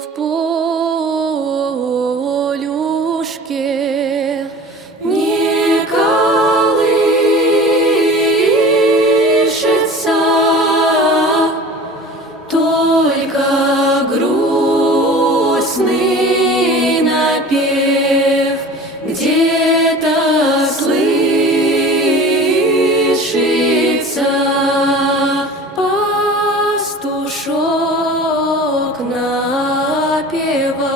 в полюшке, не колышется, только грустный напев где-то слышится. Пастушок напевает.